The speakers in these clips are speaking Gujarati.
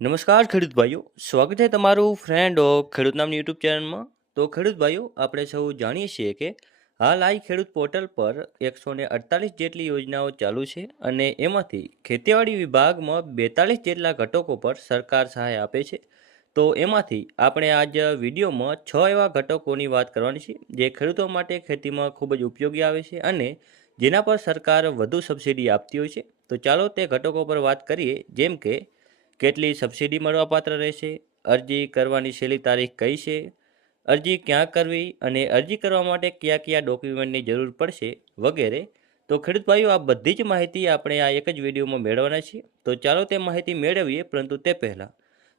નમસ્કાર ખેડૂત ભાઈઓ, સ્વાગત છે તમારું ફ્રેન્ડ ઓફ ખેડૂત નામની યુટ્યુબ ચેનલમાં. તો ખેડૂત ભાઈઓ, આપણે સૌ જાણીએ છીએ કે હાલ આ ખેડૂત પોર્ટલ પર 148 જેટલી યોજનાઓ ચાલુ છે અને એમાંથી ખેતીવાડી વિભાગમાં 42 જેટલા ઘટકો પર સરકાર સહાય આપે છે. તો એમાંથી આપણે આજ વિડીયોમાં 6 એવા ઘટકોની વાત કરવાની છે જે ખેડૂતો માટે ખેતીમાં ખૂબ જ ઉપયોગી આવે છે અને જેના પર સરકાર વધુ સબસિડી આપતી હોય છે. તો ચાલો તે ઘટકો પર વાત કરીએ, જેમ કે કેટલી સબસિડી મળવાપાત્ર રહેશે, અરજી કરવાની છેલ્લી તારીખ કઈ છે, અરજી ક્યાં કરવી અને અરજી કરવા માટે કયા કયા ડોક્યુમેન્ટની જરૂર પડશે વગેરે. તો ખેડૂત ભાઈઓ, આ બધી જ માહિતી આપણે આ એક જ વિડીયોમાં મેળવવાના છીએ. તો ચાલો તે માહિતી મેળવીએ, પરંતુ તે પહેલાં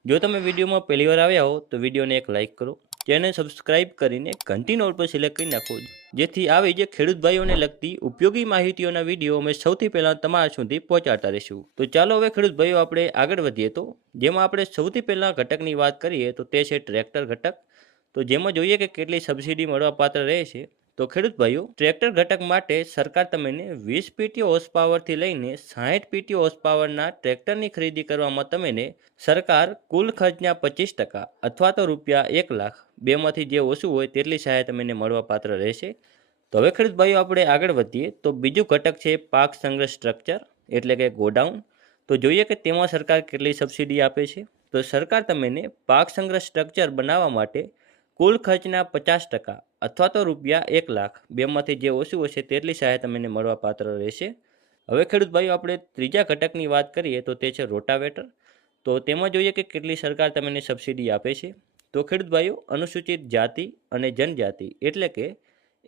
જો તમે વિડીયોમાં પહેલી વાર આવ્યા હો તો વિડીયોને એક લાઇક કરો, ચેનલ સબસ્ક્રાઇબ કરીને ઘંટી નોટ પર સિલેક્ટ કરી નાખો, જેથી આવી જે ખેડૂત ભાઈઓને લગતી ઉપયોગી માહિતીઓના વિડીયો અમે સૌથી પહેલાં તમારા સુધી પહોંચાડતા રહીશું. તો ચાલો હવે ખેડૂત ભાઈઓ આપણે આગળ વધીએ. તો જેમાં આપણે સૌથી પહેલાં ઘટકની વાત કરીએ તો તે છે ટ્રેક્ટર ઘટક. તો જેમાં જોઈએ કે કેટલી સબસિડી મળવાપાત્ર રહે છે. તો ખેડૂત ભાઈઓ, ટ્રેક્ટર ઘટક માટે સરકાર તમને 20 પીટીઓ હોર્સ પાવરથી લઈને 60 પીટીઓ હોર્સ પાવરના ટ્રેક્ટરની ખરીદી કરવામાં તમને સરકાર કુલ ખર્ચના 25% અથવા તો ₹1,00,000 બેમાંથી જે ઓછું હોય તેટલી સહાય તમને મળવાપાત્ર રહેશે. તો હવે ખેડૂત ભાઈઓ આપણે આગળ વધીએ. તો બીજું ઘટક છે પાક સંગ્રહ સ્ટ્રક્ચર, એટલે કે ગોડાઉન. તો જોઈએ કે તેમાં સરકાર કેટલી સબસિડી આપે છે. તો સરકાર તમને પાક સંગ્રહ સ્ટ્રક્ચર બનાવવા માટે કુલ ખર્ચના 50% અથવા તો ₹1,00,000 બેમાંથી જે ઓછું હશે તેટલી સહાય તમને મળવાપાત્ર રહેશે. હવે ખેડૂત ભાઈઓ આપણે ત્રીજા ઘટકની વાત કરીએ તો તે છે રોટાવેટર. તો તેમાં જોઈએ કે કેટલી સરકાર તમને સબસિડી આપે છે. તો ખેડૂત ભાઈઓ, અનુસૂચિત જાતિ અને જનજાતિ એટલે કે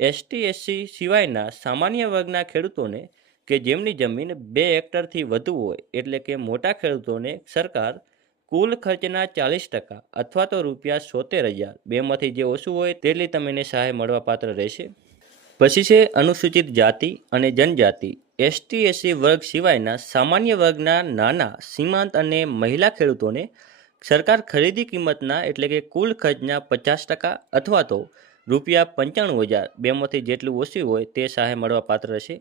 એસટી એસસી સિવાયના સામાન્ય વર્ગના ખેડૂતોને કે જેમની જમીન 2 હેક્ટરથી વધુ હોય એટલે કે મોટા ખેડૂતોને સરકાર કુલ ખર્ચના 40% અથવા તો ₹73,000 બેમાંથી જે ઓછું હોય તેટલી તમને સહાય મળવાપાત્ર રહેશે. પછી છે અનુસૂચિત જાતિ અને જનજાતિ એસટી એસસી વર્ગ સિવાયના સામાન્ય વર્ગના નાના સીમાંત અને મહિલા ખેડૂતોને સરકાર ખરીદી કિંમતના એટલે કે કુલ ખર્ચના 50% અથવા તો ₹95,000 બેમાંથી જેટલું ઓછું હોય તે સહાય મળવાપાત્ર રહેશે.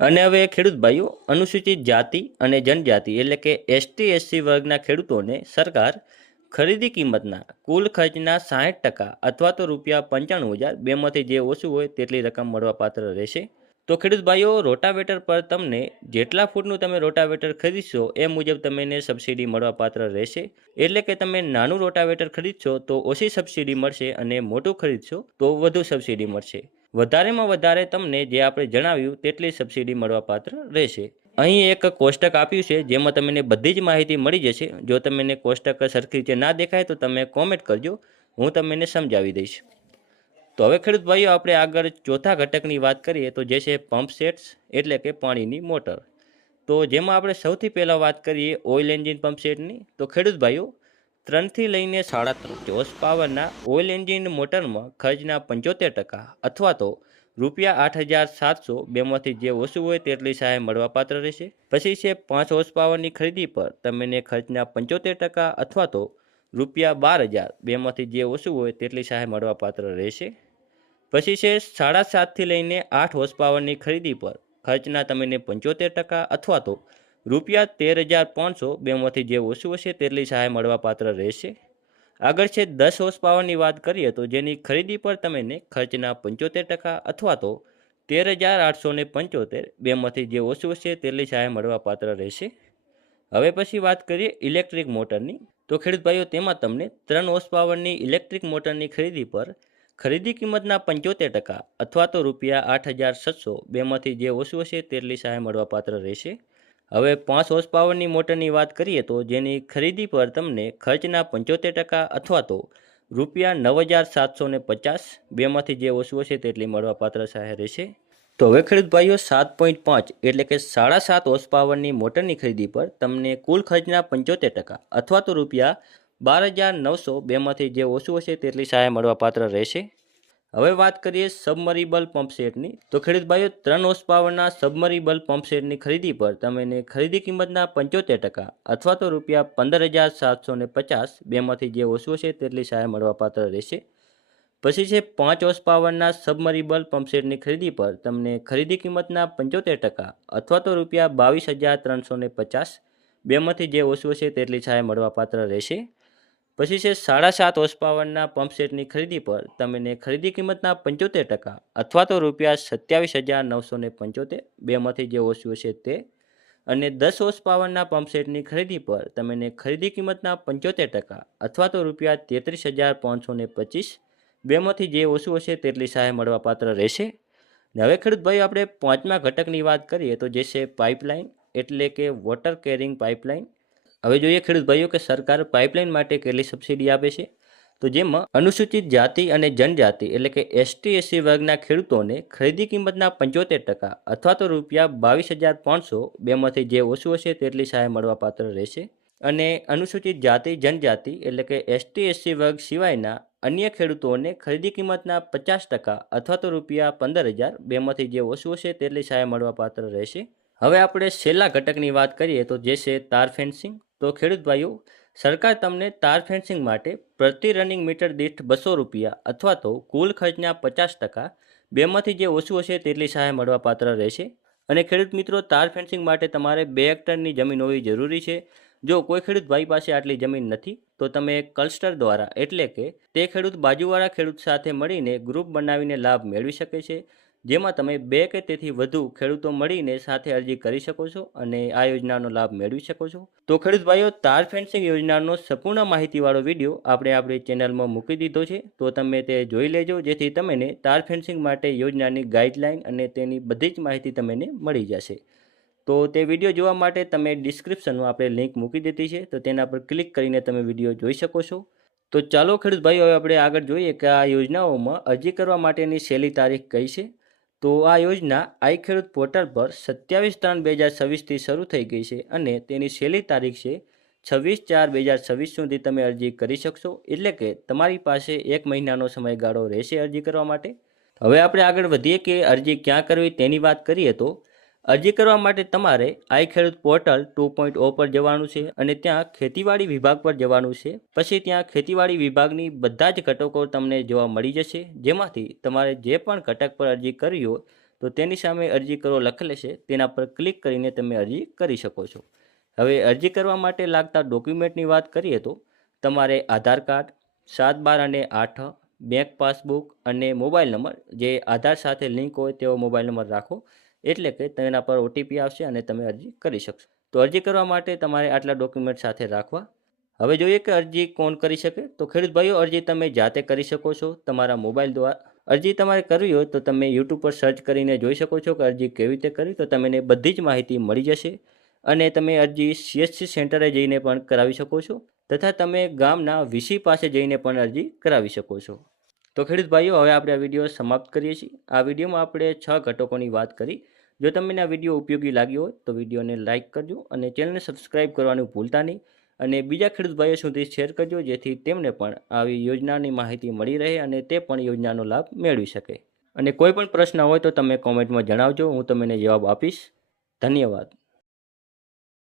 અને હવે ખેડૂત ભાઈઓ, અનુસૂચિત જાતિ અને જનજાતિ એટલે કે એસટી એસસી વર્ગના ખેડૂતોને સરકાર ખરીદી કિંમતના કુલ ખર્ચના 60% અથવા તો ₹95,000 બેમાંથી જે ઓછું હોય તેટલી રકમ મળવાપાત્ર રહેશે. તો ખેડૂત ભાઈઓ, રોટાવેટર પર તમને જેટલા ફૂટનું તમે રોટાવેટર ખરીદશો એ મુજબ તમને સબસિડી મળવાપાત્ર રહેશે. એટલે કે તમે નાનું રોટાવેટર ખરીદશો તો ઓછી સબસિડી મળશે અને મોટું ખરીદશો તો વધુ સબસિડી મળશે. વધારેમાં વધારે તમને જે આપણે જણાવ્યું તેટલી સબસિડી મળવાપાત્ર રહેશે. અહીં એક કોષ્ટક આપ્યું છે જેમાં તમને બધી જ માહિતી મળી જશે. જો તમને કોષ્ટક સરખી રીતે ના દેખાય તો તમે કોમેન્ટ કરજો, હું તમને સમજાવી દઈશ. તો હવે ખેડૂત ભાઈઓ આપણે આગળ ચોથા ઘટકની વાત કરીએ તો જે છે પંપ સેટ્સ એટલે કે પાણીની મોટર. તો જેમાં આપણે સૌથી પહેલાં વાત કરીએ ઓઇલ એન્જિન પંપ સેટની. તો ખેડૂત ભાઈઓ, 3થી લઈને 3.5 હોર્સ પાવરના ઓઇલ એન્જિન મોટરમાં ખર્ચના 75% અથવા તો ₹8,700 બેમાંથી જે ઓછું હોય તેટલી સહાય મળવાપાત્ર રહેશે. પછી છે 5 હોર્સ પાવરની ખરીદી પર તમને ખર્ચના 75% અથવા તો ₹12,000 બેમાંથી જે ઓછું હોય તેટલી સહાય મળવાપાત્ર રહેશે. પછી છે 7.5થી લઈને 8 હોર્સ પાવરની ખરીદી પર ખર્ચના તમને 75% અથવા તો ₹13,500 બેમાંથી જે ઓછું હશે તેટલી સહાય મળવાપાત્ર રહેશે. આગળ છે 10 હોર્સ પાવરની વાત કરીએ તો જેની ખરીદી પર તમને ખર્ચના 75% અથવા તો 13,875 બેમાંથી જે ઓછું હશે તેટલી સહાય મળવાપાત્ર રહેશે. હવે પછી વાત કરીએ ઇલેક્ટ્રિક મોટરની. તો ખેડૂત ભાઈઓ, તેમાં તમને 3 હોર્સ પાવરની ઇલેક્ટ્રિક મોટરની ખરીદી પર ખરીદી કિંમતના 75% અથવા તો ₹8,700 બેમાંથી જે ઓછું હશે તેટલી સહાય મળવાપાત્ર રહેશે. હવે 5 હોર્સ પાવરની મોટરની વાત કરીએ તો જેની ખરીદી પર તમને ખર્ચના 75% અથવા તો ₹9,750 બેમાંથી જે ઓછું હશે તેટલી મળવાપાત્ર સહાય રહેશે. તો હવે ખેડૂત ભાઈઓ, 7.5 એટલે કે 7.5 હોર્સ પાવરની મોટરની ખરીદી પર તમને કુલ ખર્ચના 75% અથવા તો ₹12,900 બેમાંથી જે ઓછું હશે તેટલી સહાય મળવાપાત્ર રહેશે. હવે વાત કરીએ સબમરીબલ પંપ સેટની. તો ખેડૂત ભાઈઓ, 3 હોર્સ પાવરના સબમરીબલ પંપ સેટની ખરીદી પર તમને ખરીદી કિંમતના 75% અથવા તો ₹15,750 બેમાંથી જે ઓછું હશે તેટલી સહાય મળવાપાત્ર રહેશે. પછી છે 5 હોર્સ પાવરના સબમરીબલ પંપ સેટની ખરીદી પર તમને ખરીદી કિંમતના 75% અથવા તો ₹22,350 બેમાંથી જે ઓછું હશે તેટલી સહાય મળવાપાત્ર રહેશે. પછી છે 7.5 હોર્સ પાવરના પંપ સેટની ખરીદી પર તમને ખરીદી કિંમતના 75% અથવા તો ₹27,975 બેમાંથી જે ઓછું હશે તે. અને 10 હોર્સ પાવરના પંપ સેટની ખરીદી પર તમને ખરીદી કિંમતના 75% અથવા તો ₹33,525 બેમાંથી જે ઓછું હશે તેટલી સહાય મળવાપાત્ર રહેશે. હવે ખેડૂત ભાઈઓ આપણે પાંચમા ઘટકની વાત કરીએ તો જે છે પાઇપલાઇન એટલે કે વોટર કેરિંગ પાઇપલાઇન. હવે જોઈએ ખેડૂત ભાઈઓ કે સરકાર પાઇપલાઇન માટે કેટલી સબસિડી આપે છે. તો જેમાં અનુસૂચિત જાતિ અને જનજાતિ એટલે કે ST/SC વર્ગના ખેડૂતોને ખરીદી કિંમતના 75% અથવા તો ₹22,500 બેમાંથી જે ઓછું હશે તેટલી સહાય મળવાપાત્ર રહેશે. અને અનુસૂચિત જાતિ જનજાતિ એટલે કે ST/SC વર્ગ સિવાયના અન્ય ખેડૂતોને ખરીદી કિંમતના 50% અથવા તો ₹15,000 બેમાંથી જે ઓછું હશે તેટલી સહાય મળવાપાત્ર રહેશે. હવે આપણે છેલ્લા ઘટકની વાત કરીએ તો જે છે તાર ફેન્સિંગ. તો ખેડૂત ભાઈઓ, સરકાર તમને તાર ફેન્સિંગ માટે પ્રતિ રનિંગ મીટર દીઠ ₹200 અથવા તો કુલ ખર્ચના 50% બેમાંથી જે ઓછું હશે તેટલી સહાય મળવાપાત્ર રહેશે. અને ખેડૂત મિત્રો, તાર ફેન્સિંગ માટે તમારે 2 હેક્ટરની જમીન હોવી જરૂરી છે. જો કોઈ ખેડૂત ભાઈ પાસે આટલી જમીન નથી તો તમે ક્લસ્ટર દ્વારા એટલે કે તે ખેડૂત બાજુવાળા ખેડૂત સાથે મળીને ગ્રુપ બનાવીને લાભ મેળવી શકે છે, જેમાં તમે 2 કે તેથી વધુ ખેડૂતો મળીને સાથે અરજી કરી શકો છો અને આ યોજનાનો લાભ મેળવી શકો છો. તો ખેડૂત ભાઈઓ, તાર ફેન્સિંગ યોજનાનો સંપૂર્ણ માહિતીવાળો વિડીયો આપણે આપણી ચેનલમાં મૂકી દીધો છે, તો તમે તે જોઈ લેજો જેથી તમને તાર ફેન્સિંગ માટે યોજનાની ગાઈડલાઈન અને તેની બધી જ માહિતી તમને મળી જશે. તો તે વિડીયો જોવા માટે તમે ડિસ્ક્રિપ્શનમાં આપણે લિંક મૂકી દીધી છે, તો તેના પર ક્લિક કરીને તમે વિડીયો જોઈ શકો છો. તો ચાલો ખેડૂત ભાઈઓ, હવે આપણે આગળ જોઈએ કે આ યોજનાઓમાં અરજી કરવા માટેની છેલ્લી તારીખ કઈ છે. તો આ યોજના આઈ ખેડૂત પોર્ટલ પર 27/3/2026થી શરૂ થઈ ગઈ છે અને તેની છેલ્લી તારીખ છે 26/4/2026 સુધી તમે અરજી કરી શકશો. એટલે કે તમારી પાસે 1 મહિનાનો સમયગાળો રહેશે અરજી કરવા માટે. હવે આપણે આગળ વધીએ કે અરજી ક્યાં કરવી તેની વાત કરીએ તો અરજી કરવા માટે તમારે આઈ ખેડૂત પોર્ટલ 2.0 પર જવાનું છે અને ત્યાં ખેતીવાડી વિભાગ પર જવાનું છે. પછી ત્યાં ખેતીવાડી વિભાગની બધા જ ઘટકો તમને જોવા મળી જશે, જેમાંથી તમારે જે પણ ઘટક પર અરજી કરવી હોય તો તેની સામે અરજી કરો લખેલ છે, તેના પર ક્લિક કરીને તમે અરજી કરી શકો છો. હવે અરજી કરવા માટે લાગતા ડોક્યુમેન્ટની વાત કરીએ તો તમારે આધાર કાર્ડ, 7, 12 અને 8, બેંક પાસબુક અને મોબાઈલ નંબર જે આધાર સાથે લિંક હોય તેવો મોબાઈલ નંબર રાખો, એટલે કે તેના પર OTP આવશે અને તમે અરજી કરી શકશો. તો અરજી કરવા માટે તમારે આટલા ડોક્યુમેન્ટ સાથે રાખવા. હવે જોઈએ કે અરજી કોણ કરી શકે. તો ખેડૂત ભાઈઓ, અરજી તમે જાતે કરી શકો છો તમારા મોબાઈલ દ્વારા. અરજી તમારે કરવી હોય તો તમે YouTube પર સર્ચ કરીને જોઈ શકો છો કે અરજી કેવી રીતે કરવી, તો તમને બધી જ માહિતી મળી જશે. અને તમે અરજી CSC સેન્ટરે જઈને પણ કરાવી શકો છો તથા તમે ગામના VC પાસે જઈને પણ અરજી કરાવી શકો છો. તો ખેડૂત ભાઈઓ, હવે આપણે આ વિડીયો સમાપ્ત કરીએ છીએ. આ વિડીયોમાં આપણે 6 ઘટકોની વાત કરી. જો તમને આ વિડીયો ઉપયોગી લાગ્યો હોય તો વિડીયોને લાઇક કરજો અને ચેનલને સબસ્ક્રાઈબ કરવાનું ભૂલતા નહીં. અને બીજા ખેડૂત ભાઈઓ સુધી શેર કરજો જેથી તેમને પણ આવી યોજનાની માહિતી મળી રહે અને તે પણ યોજનાનો લાભ મેળવી શકે. અને કોઈ પણ પ્રશ્ન હોય તો તમે કોમેન્ટમાં જણાવજો, હું તમને જવાબ આપીશ. ધન્યવાદ.